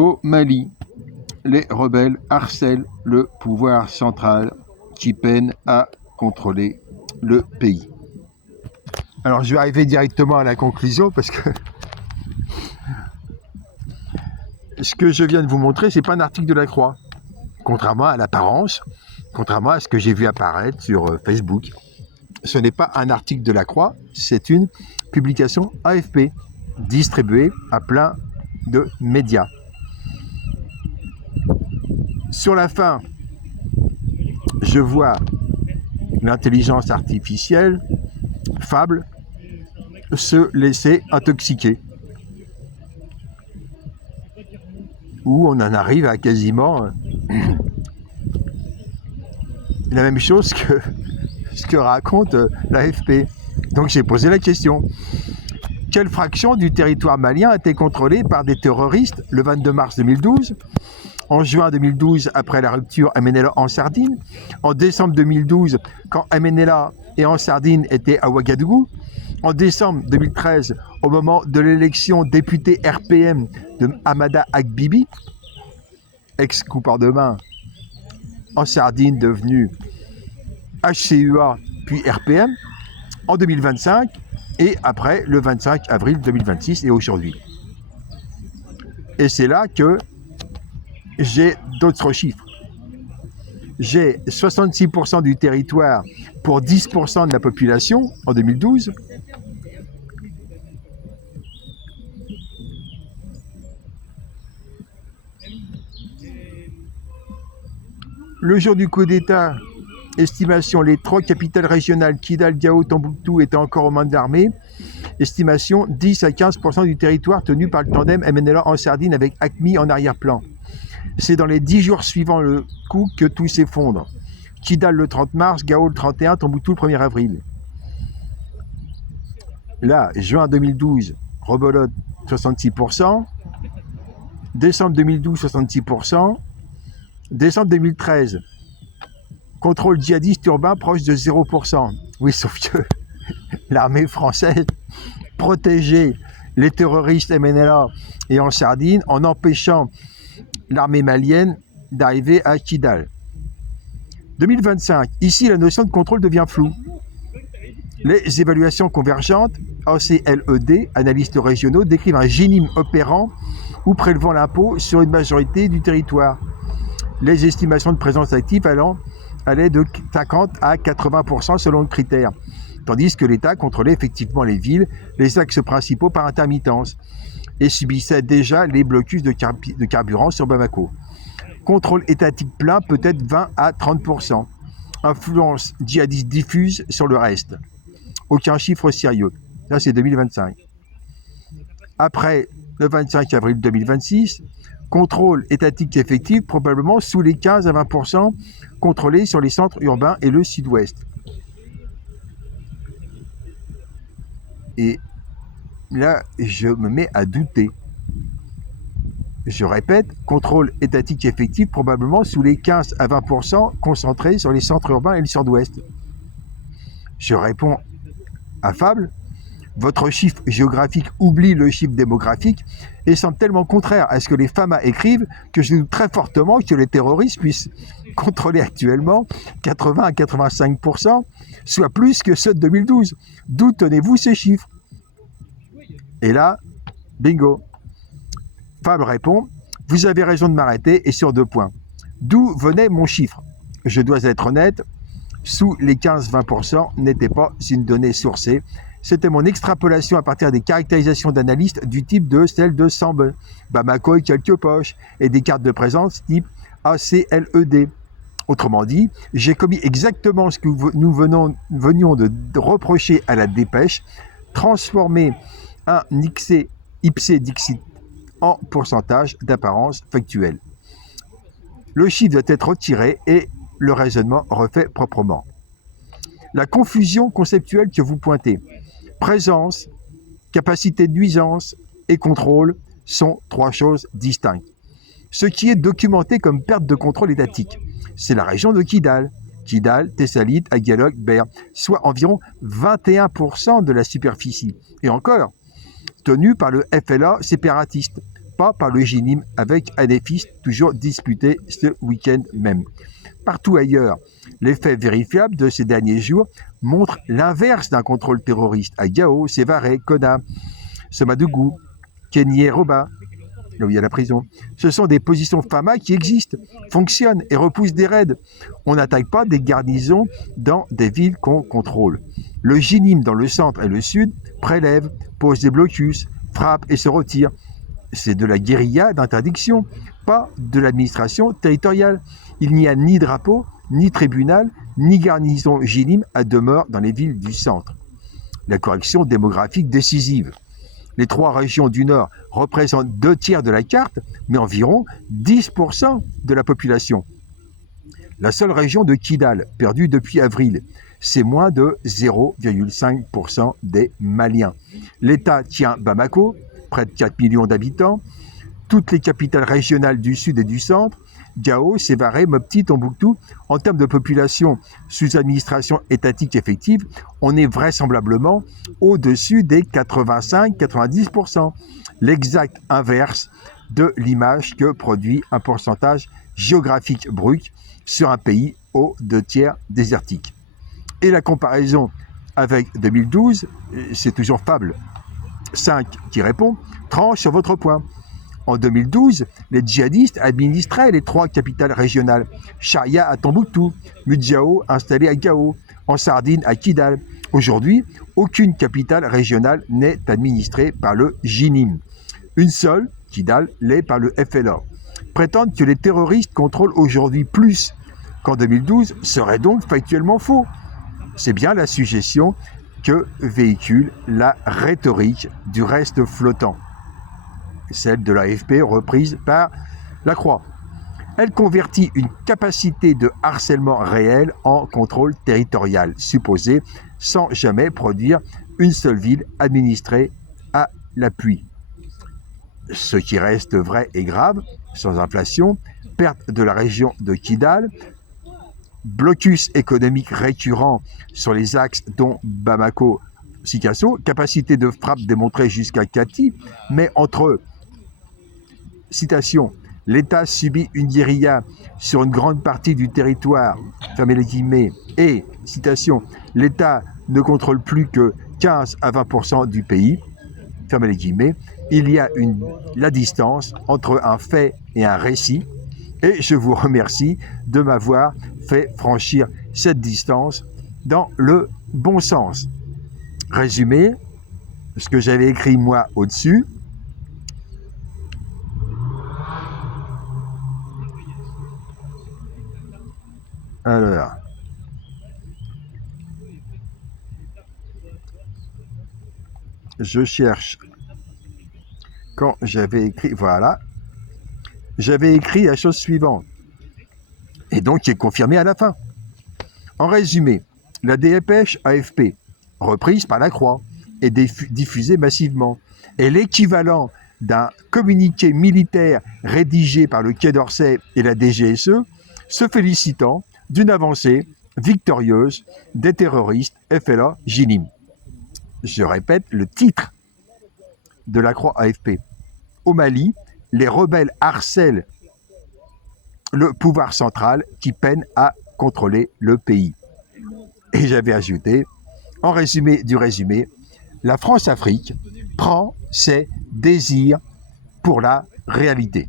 Au Mali, les rebelles harcèlent le pouvoir central qui peine à contrôler le pays. Alors je vais arriver directement à la conclusion parce que ce que je viens de vous montrer, c'est pas un article de la Croix, contrairement à l'apparence, contrairement à ce que j'ai vu apparaître sur Facebook. Ce n'est pas un article de la Croix, c'est une publication AFP distribuée à plein de médias. Sur la fin, je vois l'intelligence artificielle, Fable, se laisser intoxiquer. Où on en arrive à quasiment la même chose que ce que raconte l'AFP. Donc j'ai posé la question. Quelle fraction du territoire malien a été contrôlée par des terroristes le 22 mars 2012 ? En juin 2012, après la rupture MNLA en Sardine, en décembre 2012, quand MNLA et en Sardine étaient à Ouagadougou, en décembre 2013, au moment de l'élection député RPM de Hamada Agbibi, ex-coupeur de main, en Sardine devenu HCUA puis RPM, en 2025 et après le 25 avril 2026 et aujourd'hui. Et c'est là que j'ai d'autres chiffres. J'ai 66% du territoire pour 10% de la population en 2012. Le jour du coup d'État, estimation, les 3 capitales régionales, Kidal, Gao, Tombouctou, étaient encore aux mains de l'armée. Estimation, 10 à 15% du territoire tenu par le tandem MNLA en Sardine avec ACMI en arrière-plan. C'est dans les 10 jours suivant le coup que tout s'effondre. Kidal le 30 mars, Gao le 31, Tombouctou le 1er avril. Là, juin 2012, rebelote 66%. Décembre 2012, 66%. Décembre 2013, contrôle djihadiste urbain proche de 0%. Oui, sauf que l'armée française protégeait les terroristes MNLA et en Sardine en empêchant l'armée malienne d'arriver à Kidal. 2025, ici la notion de contrôle devient floue. Les évaluations convergentes, ACLED, analystes régionaux, décrivent un génie opérant ou prélevant l'impôt sur une majorité du territoire. Les estimations de présence active allaient de 50 à 80% selon le critère, tandis que l'État contrôlait effectivement les villes, les axes principaux par intermittence, et subissait déjà les blocus de carburant sur Bamako. Contrôle étatique plein, peut-être 20 à 30%. Influence djihadiste diffuse sur le reste. Aucun chiffre sérieux. Là, c'est 2025. Après le 25 avril 2026, contrôle étatique effectif, probablement sous les 15 à 20% contrôlés sur les centres urbains et le sud-ouest. Et là, je me mets à douter. Je répète, contrôle étatique effectif, probablement sous les 15 à 20% concentrés sur les centres urbains et le sud-ouest. Je réponds à Fable. Votre chiffre géographique oublie le chiffre démographique et semble tellement contraire à ce que les FAMA écrivent que je doute très fortement que les terroristes puissent contrôler actuellement 80 à 85%, soit plus que ceux de 2012. D'où tenez-vous ces chiffres? Et là, bingo. Fable répond, vous avez raison de m'arrêter et sur 2 points. D'où venait mon chiffre? Je dois être honnête, sous les 15-20% n'était pas une donnée sourcée. C'était mon extrapolation à partir des caractérisations d'analystes du type de celle de Sambe, Bamako et quelques poches, et des cartes de présence type ACLED. Autrement dit, j'ai commis exactement ce que nous venions de reprocher à la dépêche, transformer un ipse dixit en pourcentage d'apparence factuelle. Le chiffre doit être retiré et le raisonnement refait proprement. La confusion conceptuelle que vous pointez, présence, capacité de nuisance et contrôle sont 3 choses distinctes. Ce qui est documenté comme perte de contrôle étatique, c'est la région de Kidal, Thessalite, Aguelog, Ber, soit environ 21% de la superficie. Et encore, tenue par le FLA séparatiste, pas par le JNIM, avec un défi toujours disputé ce week-end même. Partout ailleurs, les faits vérifiables de ces derniers jours montrent l'inverse d'un contrôle terroriste à Gao, Sévaré, Kona, Semadougou, Kenyé-Roba, là où il y a la prison. Ce sont des positions FAMA qui existent, fonctionnent et repoussent des raids. On n'attaque pas des garnisons dans des villes qu'on contrôle. Le JNIM dans le centre et le sud prélève, pose des blocus, frappe et se retire. C'est de la guérilla d'interdiction, pas de l'administration territoriale. Il n'y a ni drapeau, ni tribunal, ni garnison JNIM à demeure dans les villes du centre. La correction démographique décisive. Les 3 régions du Nord représentent 2/3 de la carte, mais environ 10% de la population. La seule région de Kidal, perdue depuis avril, c'est moins de 0,5% des Maliens. L'État tient Bamako, près de 4 millions d'habitants, toutes les capitales régionales du sud et du centre, Gao, Sévaré, Mopti, Tombouctou. En termes de population sous administration étatique effective, on est vraisemblablement au-dessus des 85-90%. L'exact inverse de l'image que produit un pourcentage géographique brut sur un pays aux 2/3 désertique. Et la comparaison avec 2012, c'est toujours Fable 5 qui répond, tranche sur votre point. En 2012, les djihadistes administraient les 3 capitales régionales. Sharia à Tombouctou, Mudjao installé à Gao, en Sardine à Kidal. Aujourd'hui, aucune capitale régionale n'est administrée par le JNIM. Une seule, Kidal, l'est par le FLA. Prétendre que les terroristes contrôlent aujourd'hui plus qu'en 2012 serait donc factuellement faux. C'est bien la suggestion que véhicule la rhétorique du reste flottant, celle de l'AFP reprise par La Croix. Elle convertit une capacité de harcèlement réel en contrôle territorial supposé sans jamais produire une seule ville administrée à l'appui. Ce qui reste vrai et grave, sans inflation, perte de la région de Kidal, blocus économique récurrent sur les axes dont Bamako, Sikasso, capacité de frappe démontrée jusqu'à Kati, mais entre citation, l'État subit une guérilla sur une grande partie du territoire, fermez les guillemets, et, citation, l'État ne contrôle plus que 15 à 20% du pays, fermez les guillemets, il y a la distance entre un fait et un récit, et je vous remercie de m'avoir fait franchir cette distance dans le bon sens. Résumé, ce que j'avais écrit moi au-dessus, alors, je cherche quand j'avais écrit, voilà, j'avais écrit la chose suivante, et donc qui est confirmée à la fin. En résumé, la dépêche AFP, reprise par La Croix, et diffusée massivement, est l'équivalent d'un communiqué militaire rédigé par le Quai d'Orsay et la DGSE, se félicitant d'une avancée victorieuse des terroristes FLA JNIM. Je répète le titre de La Croix AFP. Au Mali, les rebelles harcèlent le pouvoir central qui peine à contrôler le pays. Et j'avais ajouté, en résumé du résumé, la France-Afrique prend ses désirs pour la réalité.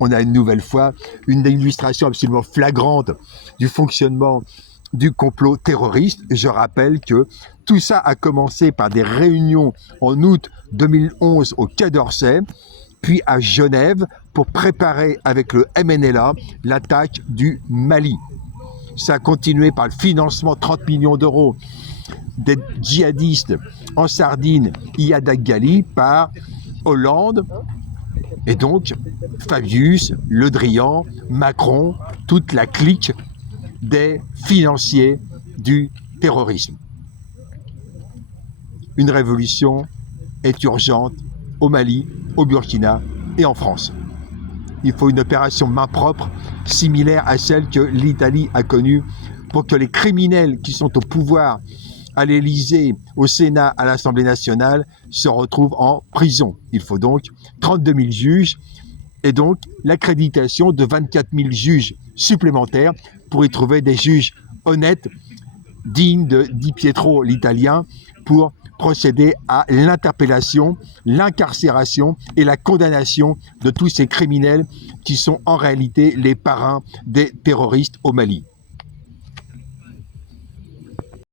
On a une nouvelle fois une illustration absolument flagrante du fonctionnement du complot terroriste. Je rappelle que tout ça a commencé par des réunions en août 2011 au Quai d'Orsay, puis à Genève pour préparer avec le MNLA l'attaque du Mali. Ça a continué par le financement 30 millions d'euros des djihadistes en Sardine, Iyad Ghali, par Hollande, et donc Fabius, Le Drian, Macron, toute la clique des financiers du terrorisme. Une révolution est urgente au Mali, au Burkina et en France. Il faut une opération main propre, similaire à celle que l'Italie a connue pour que les criminels qui sont au pouvoir à l'Élysée, au Sénat, à l'Assemblée nationale, se retrouvent en prison. Il faut donc 32 000 juges et donc l'accréditation de 24 000 juges supplémentaires pour y trouver des juges honnêtes, dignes de Di Pietro l'Italien, pour procéder à l'interpellation, l'incarcération et la condamnation de tous ces criminels qui sont en réalité les parrains des terroristes au Mali.